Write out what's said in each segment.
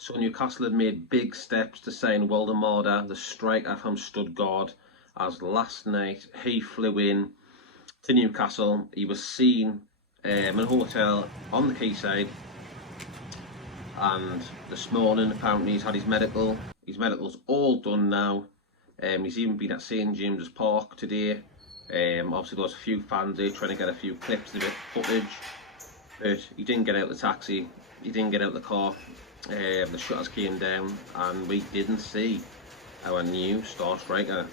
So Newcastle had made big steps to sign Woltemade, the striker from Stuttgart, as last night he flew in to Newcastle. He was seen in a hotel on the quayside, and this morning apparently he's had his medical. His medical's all done now. He's even been at St James's Park today. Obviously there was a few fans there trying to get a few clips, a bit of footage, but he didn't get out of the taxi, he didn't get out of the car. The shutters came down and we didn't see our new star striker.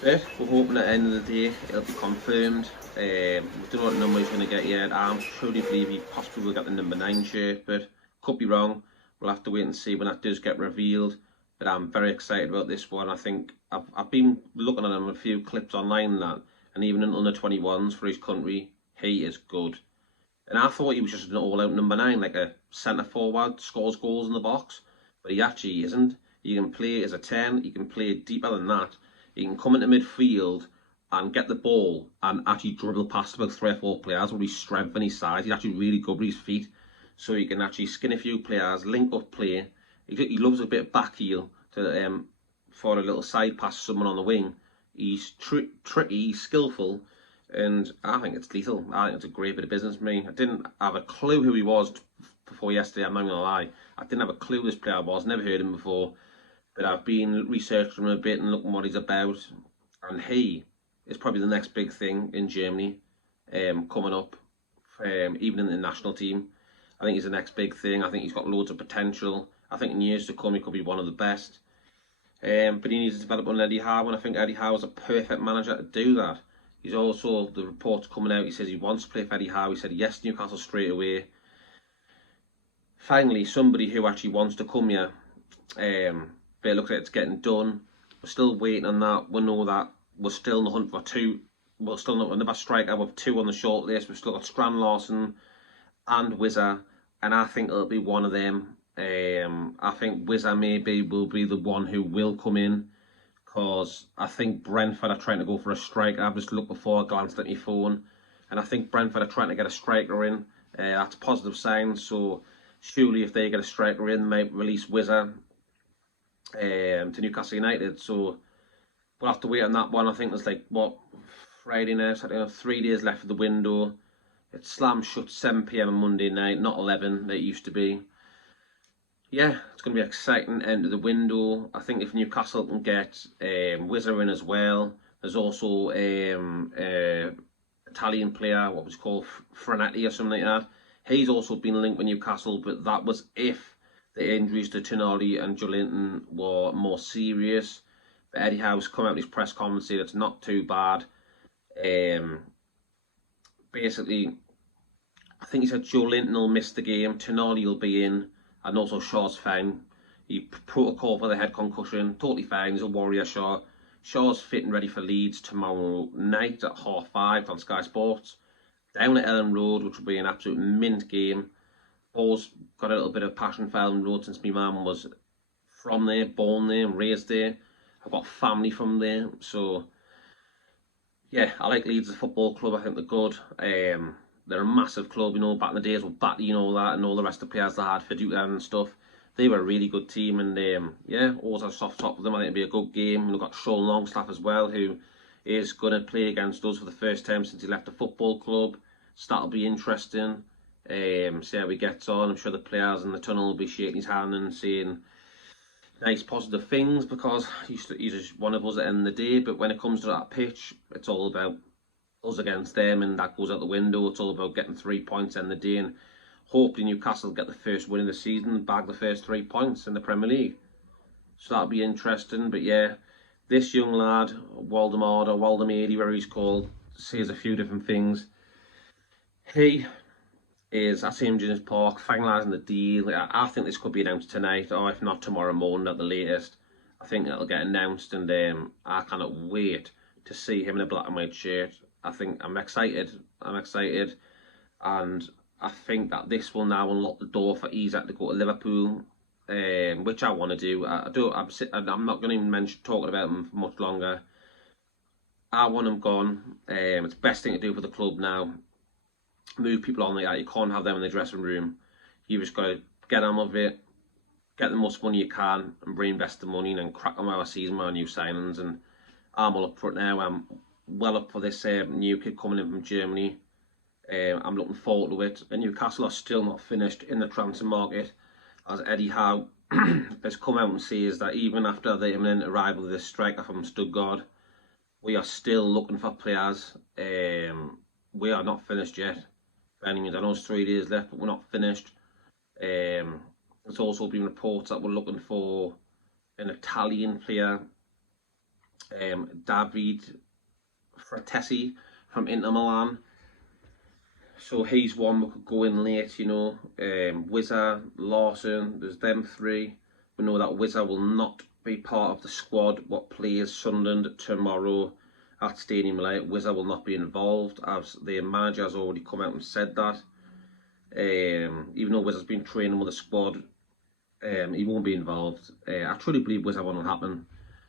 But we're hoping at the end of the day it'll be confirmed. We don't know what number he's going to get yet. I'm truly believe he possibly will get the number 9 shirt, but could be wrong. We'll have to wait and see when that does get revealed. But I'm very excited about this one. I think I've been looking at him a few clips online and that, and even in under 21s for his country, he is good. And I thought he was just an all-out number 9, like a centre forward, scores goals in the box, but he actually isn't. He can play as a 10, he can play deeper than that. He can come into midfield and get the ball and actually dribble past about 3 or 4 players with his strength and his size. He's actually really good with his feet, so he can actually skin a few players, link up play. He loves a bit of back heel to for a little side pass to someone on the wing. He's tricky, he's skillful, and I think it's lethal. I think it's a great bit of business for me. I didn't have a clue who he was before yesterday, I'm not going to lie. I didn't have a clue who this player was, never heard him before. But I've been researching him a bit and looking what he's about. And he is probably the next big thing in Germany coming up, even in the national team. I think he's the next big thing. I think he's got loads of potential. I think in years to come he could be one of the best. But he needs to develop on Eddie Howe, and I think Eddie Howe is a perfect manager to do that. He's also, the reports coming out, he says he wants to play for Eddie Howe. He said yes to Newcastle straight away. Finally, somebody who actually wants to come here. But it looks like it's getting done. We're still waiting on that. We know that we're still in the hunt for 2. We're still not another striker with 2 on the short list. We've still got Larsen and Wissa, and I think it'll be one of them. I think Wissa maybe will be the one who will come in, because I think Brentford are trying to go for a striker. I've just looked before, I glanced at my phone, and I think Brentford are trying to get a striker in. That's a positive sign, so surely if they get a striker in, they might release Wissa to Newcastle United. So we'll have to wait on that one. I think there's like, what, Friday now, Saturday, 3 days left of the window. It slams shut 7 PM on Monday night, not 11 like it used to be. Yeah, it's going to be exciting end of the window. I think if Newcastle can get Wissa in as well. There's also Italian player, what was he called, Frenetti or something like that. He's also been linked with Newcastle, but that was if the injuries to Tonali and Joelinton were more serious. But Eddie Howe's come out in his press conference saying it's not too bad. Basically, I think he said Joelinton will miss the game, Tonali will be in, and also Shaw's fine. He protocol for the head concussion, totally fine. He's a warrior, Shaw. Shaw's fit and ready for Leeds tomorrow night at 5:30 on Sky Sports. Down at Ellen Road, which will be an absolute mint game. Always got a little bit of passion for Ellen Road since my mum was from there, born there, and raised there. I've got family from there, so yeah, I like Leeds as a football club. I think they're good. They're a massive club, you know, back in the days with Batty and all that, and all the rest of the players they had for Duke and stuff. They were a really good team, and yeah, always a soft top with them. I think it'll be a good game. We've got Sean Longstaff as well, who is going to play against us for the first time since he left the football club. So that'll be interesting. See how he gets on. I'm sure the players in the tunnel will be shaking his hand and saying nice positive things, because he's just one of us at the end of the day. But when it comes to that pitch, it's all about us against them, and that goes out the window. It's all about getting 3 points in the day, and hopefully Newcastle get the first win of the season, bag the first 3 points in the Premier League. So that'll be interesting. But yeah, this young lad, Woltemade or Woltemade, where he's called, says a few different things. He is at St James's Park finalising the deal. I think this could be announced tonight, or if not tomorrow morning at the latest. I think it'll get announced, and I cannot wait to see him in a black and white shirt. I think I'm excited, and I think that this will now unlock the door for Isaac to go to Liverpool, which I want to do. I'm not going to even talking about him for much longer. I want him gone. It's the best thing to do for the club now. Move people on like that. You can't have them in the dressing room. You just got to get on with it. get the most money you can and reinvest the money and then crack on with our season with our new signings. And I'm all up for it now. I'm well up for this new kid coming in from Germany. I'm looking forward to it. And Newcastle are still not finished in the transfer market, as Eddie Howe has come out and says that even after the imminent arrival of this striker from Stuttgart, we are still looking for players. We are not finished yet. By any means, I know it's 3 days left, but we're not finished. There's also been reports that we're looking for an Italian player, David Fratesi from Inter Milan. So he's one we could go in late, you know. Wissa, Larsen, there's them three. We know that Wissa will not be part of the squad what plays Sunderland tomorrow at Stadium Light. Wissa will not be involved, as the manager has already come out and said that. Even though Wissa's been training with the squad, he won't be involved. I truly believe Wissa one will happen.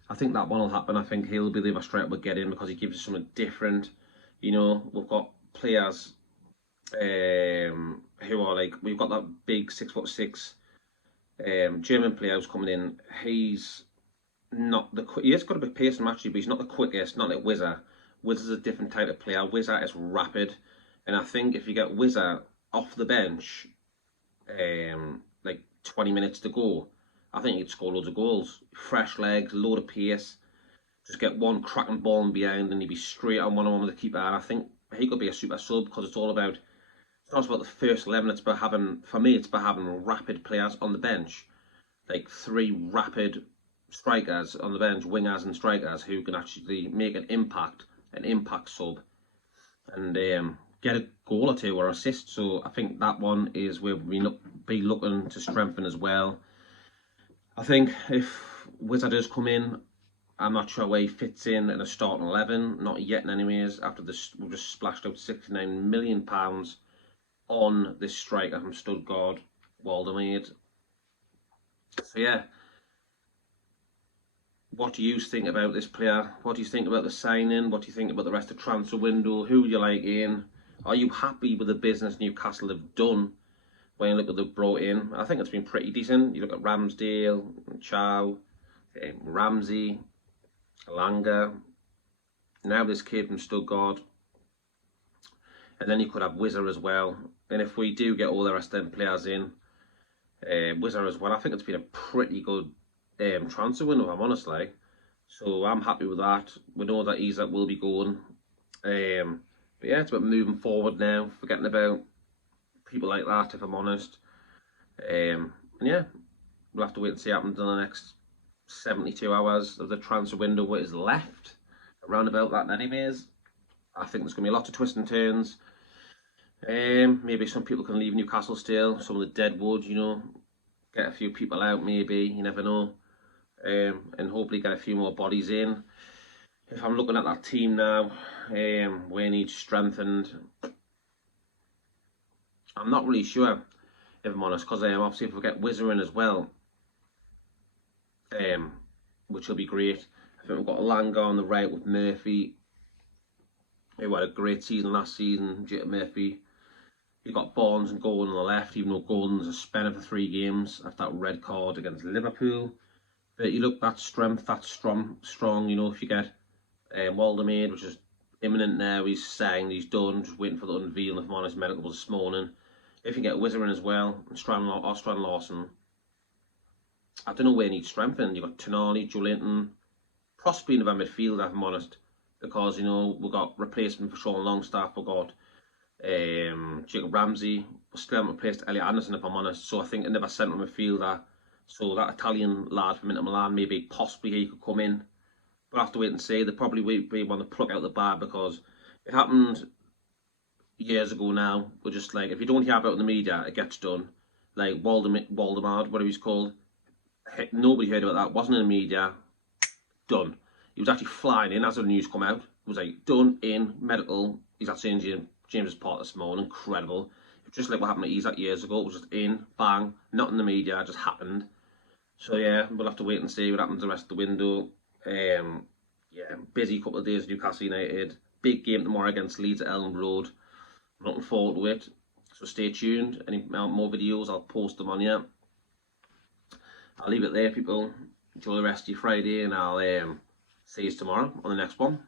I think that one will happen. I think he'll be the other striker we'll get in because he gives us something different. You know, we've got players who are like, we've got that big 6'6" German player who's coming in. He's not the he has got a bit of pace and actually, but he's not the quickest. Not like Wissa. Wissa's a different type of player. Wissa is rapid, and I think if you get Wissa off the bench, like 20 minutes to go, I think he'd score loads of goals. Fresh legs, load of pace. Just get one cracking ball in behind, and he'd be straight on one-on-one with the keeper. And I think he could be a super sub because it's all about. It's not about the first 11. It's about having, for me, it's about having rapid players on the bench, like 3 rapid strikers on the bench, wingers and strikers who can actually make an impact sub, and get a goal or 2 or assist. So I think that one is where we be looking to strengthen as well. I think if Wissa does come in, I'm not sure where he fits in a starting 11, not yet anyways. After this, we've just splashed out £69 million on this striker from Stuttgart, Woltemade. So yeah, what do you think about this player? What do you think about the signing? What do you think about the rest of the transfer window? Who do you like in? Are you happy with the business Newcastle have done when you look at what they've brought in? I think it's been pretty decent. You look at Ramsdale, Chow, Ramsey, Alanga, now this kid from Stuttgart, and then you could have Wissa as well. And if we do get all the rest of them players in, Wissa as well, I think it's been a pretty good transfer window, if I'm honest. Like, so I'm happy with that. We know that Isak will be going. But yeah, it's about moving forward now, forgetting about people like that, if I'm honest. And yeah, we'll have to wait and see what happens in the next 72 hours of the transfer window, what is left, around about that anyways. I think there's going to be a lot of twists and turns. Maybe some people can leave Newcastle still, some of the dead wood, you know, get a few people out maybe, you never know. And hopefully get a few more bodies in. If I'm looking at that team now, where needs strengthened, I'm not really sure, if I'm honest, because obviously if we get Wissa in as well, which will be great. I think we've got Alanga on the right with Murphy, who had a great season last season, Jacob Murphy. You've got Barnes and Golden on the left, even though Golden's suspended for 3 games after that red card against Liverpool. But you look, that strength, that's strong, you know. If you get Woltemade, which is imminent now, he's saying he's done, just waiting for the unveiling of Woltemade Medical this morning. If you get Wissa in as well, and Strand Larsen, I don't know where he needs strengthening. You've got Tonali, Joelinton, possibly another midfielder, if I'm honest, because, you know, we've got replacement for Sean Longstaff, we've got Jacob Ramsey, we still haven't replaced Elliot Anderson, if I'm honest. So I think another central midfielder, so that Italian lad from Inter Milan, maybe possibly he could come in. But I have to wait and see. They probably won't be one to pluck out the bag, because it happened years ago now. We're just like, if you don't hear about it in the media, it gets done. Like Woltemade, whatever he's called, nobody heard about that, wasn't in the media, done. He was actually flying in as the news come out. It was like, done, in, medical. He's at St. James's Park this morning, incredible. Just like what happened to Isak years ago, it was just in, bang, not in the media, it just happened. So yeah, we'll have to wait and see what happens the rest of the window. Yeah, busy couple of days at Newcastle United. Big game tomorrow against Leeds at Ellen Road. I'm looking forward to it. So stay tuned. Any more videos, I'll post them on here. I'll leave it there, people. Enjoy the rest of your Friday, and I'll see you tomorrow on the next one.